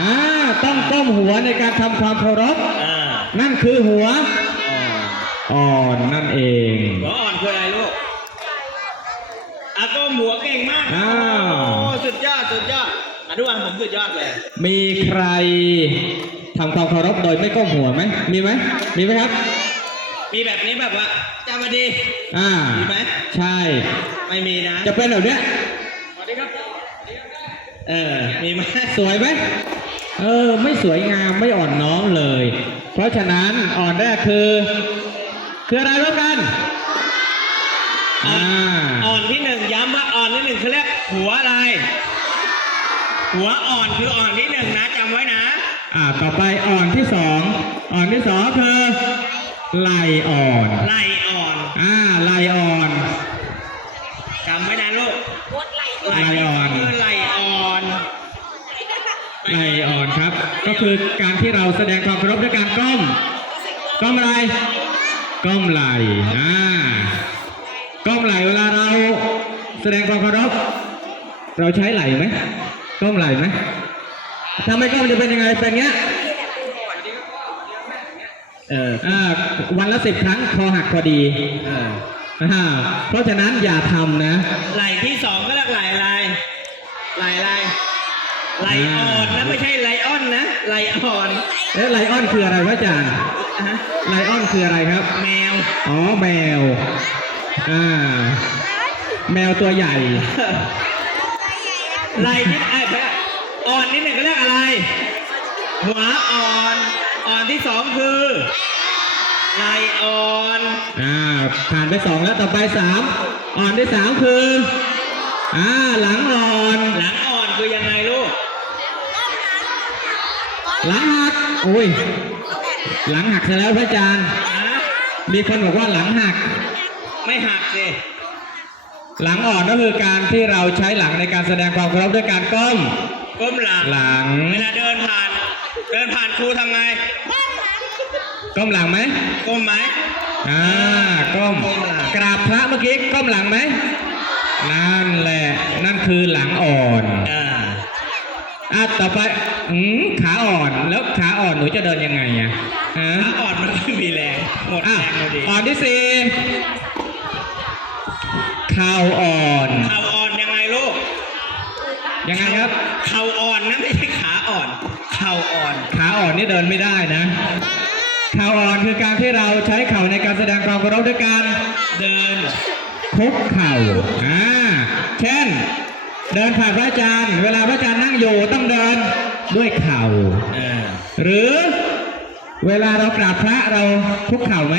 อ่าต้องก้มหัวในการทำความเคารพ อ่านั่นคือหัวอ่าอ่อนนั่นเอง หัวอ่อนคืออะไรลูกอาก้มหัวเก่งมากอ้าว โอ้สุดยอดสุดยอดอนุบาลผมสุดยอดเลย มีใครทำความเคารพโดยไม่ก้มหัวไหม มีไหม มีไหมครับ มีแบบนี้แบบว่าจำมาดี อ่า มีไหม ใช่ ไม่มีนะจะเป็นแบบเนี้ย สวัสดีครับ เออ มีไหม สวยไหม เออ ไม่สวยงามไม่อ่อนน้อมเลย เพราะฉะนั้นอ่อนแรกคือ คืออะไรรู้กัน อ่า อ่อนที่หนึ่งย้ำว่าอ่อนที่หนึ่งเขาเรียกหัวอะไร หัวอ่อนคืออ่อนที่หนึ่งนะจำไว้นะ อ่า ต่อไปอ่อนที่สองอ่อนที่สองคือไหลอ่อนไหลอ่อน อ่าไหลอ่อน จำไว้นะลูก ไหล่อ่อน คือไหลอ่อน ไหลอ่อน ครับ ก็คือการที่เราแสดงความเคารพด้วยการก้มก้มอะไรก้มไหลอ่าก้มไหลเวลาเราแสดงความเคารพเราใช้ไหลไหมก้มไหลไหมถ้าไม่ก้มจะเป็นยังไงเป็นเงี้ยเอออ่าวันละสิบครั้งคอหักพอดีเอออ่าเพราะฉะนั้นอย่าทำนะ ไหลที่สองก็เรียกไหลอะไร ไหลอะไร ไหลอ่อนนะไม่ใช่ไลออนนะ ไหลอ่อน เอ๊ะไลออนคืออะไรพระอาจารย์อะฮะไลออนคืออะไรครับ แมว อ๋อแมว อ่า แมวตัวใหญ่ไหลที่เอ้ยอ่อนนิดหนึ่งก็เรียกอะไร หัวอ่อน อ่อนที่สองคือไหลอ่อน อ่า ผ่านไปสองแล้วต่อไปสามอ่อนที่สามคือ อ่า หลังอ่อน หลังอ่อนคือยังไงลูก หลังหัก อุ้ย หลังหักซะแล้วพระอาจารย์ฮะมีคนบอกว่าหลังหัก ไม่หักสิ หลังอ่อนก็คือการที่เราใช้หลังในการแสดงความเคารพด้วยการก้ม ก้มหลัง หลัง เวลาเดินผ่าน เดินผ่านครูทำไง ก้มหลังไหม ก้มไหมอ่า ก้มก้มหลังกราบพระเมื่อกี้ก้มหลังไหม นั่นแหละ นั่นคือหลังอ่อน อ่า อะต่อไป อืมขาอ่อนแล้วขาอ่อนหนูจะเดินยังไงอะฮะถ้าอ่อนมันไม่มีแรงหมดอะแรงพอดีอ่อนที่สี่เข่าอ่อน เข่าอ่อนยังไงลูกยังไงครับ เข่าอ่อนนะไม่ใช่ขาอ่อน เข่าอ่อน ขาอ่อนนี่เดินไม่ได้นะ เข่าอ่อนคือการที่เราใช้เข่าในการแสดงความเคารพด้วยการเดิน คุกเข่าอ่า เช่น เดินผ่านพระอาจารย์ เวลาพระอาจารย์นั่งอยู่ต้องเดิน ด้วยเข่าเออหรือเวลาเรากราบพระเราคุกเข่าไหม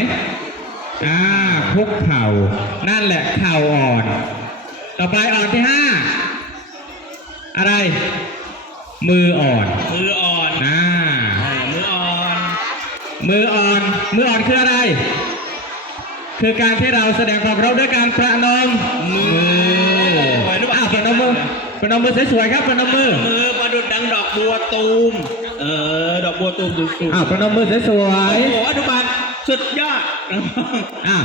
อ่าคุกเข่า นั่นแหละเข่าอ่อน ต่อไปอ่อนที่ห้าอะไร มืออ่อน มืออ่อนอ่าอ่ามืออ่อน มืออ่อน มืออ่อนคืออะไร คือการที่เราแสดงความเคารพด้วยการประนมมืออ่าประนม มือประนมมือสวยๆครับประนมมือมือประดุดดังดอกบัวตูม เออ ดอกบัวตูมสูงๆอ่าประนมมือสวยโอ้ๆโหอนุบาลสุดยอดอะ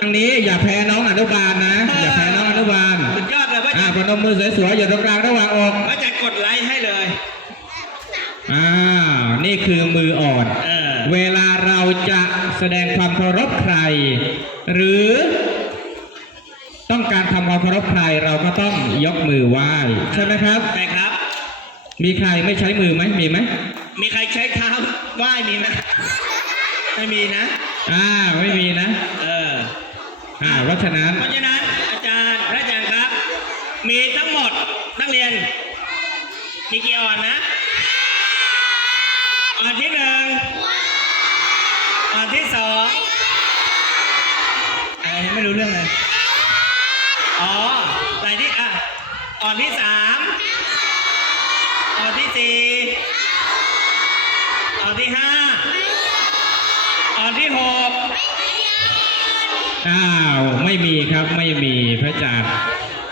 ทางนี้อย่าแพ้น้องอนุบาลนะ อย่าแพ้น้องอนุบาล สุดยอดเลยว่าอะจะพนมมือสวยๆอยู่ตรงกลางระหว่างอกว่าจะกดไลค์ให้เลยอ่านี่คือมืออ่อนเออเวลาเราจะแสดงความเคารพใคร หรือ ต้องการทำความเคารพใครเราก็ต้องยกมือไหว้ใช่ไหมครับ ใช่ครับ มีใครไม่ใช้มือไหมมีไหมมีใครใช้เท้าไหว้มีไหมไม่มีนะ อ่าไม่มีนะ เออ อ่าเพราะฉะนั้นเพราะฉะนั้นอาจารย์พระอาจารย์ครับ มีทั้งหมดนักเรียนมีกี่อ่อนนะอ่อนที่หนึ่งอ่อนที่สองอะไรไม่รู้เรื่องเลย อ๋ออะไรที่อะอ่อนที่สามอ่อนที่สี่อ่อนที่ห้าอ่อนที่หกอ้าว ไม่มีครับไม่มีพระอาจารย์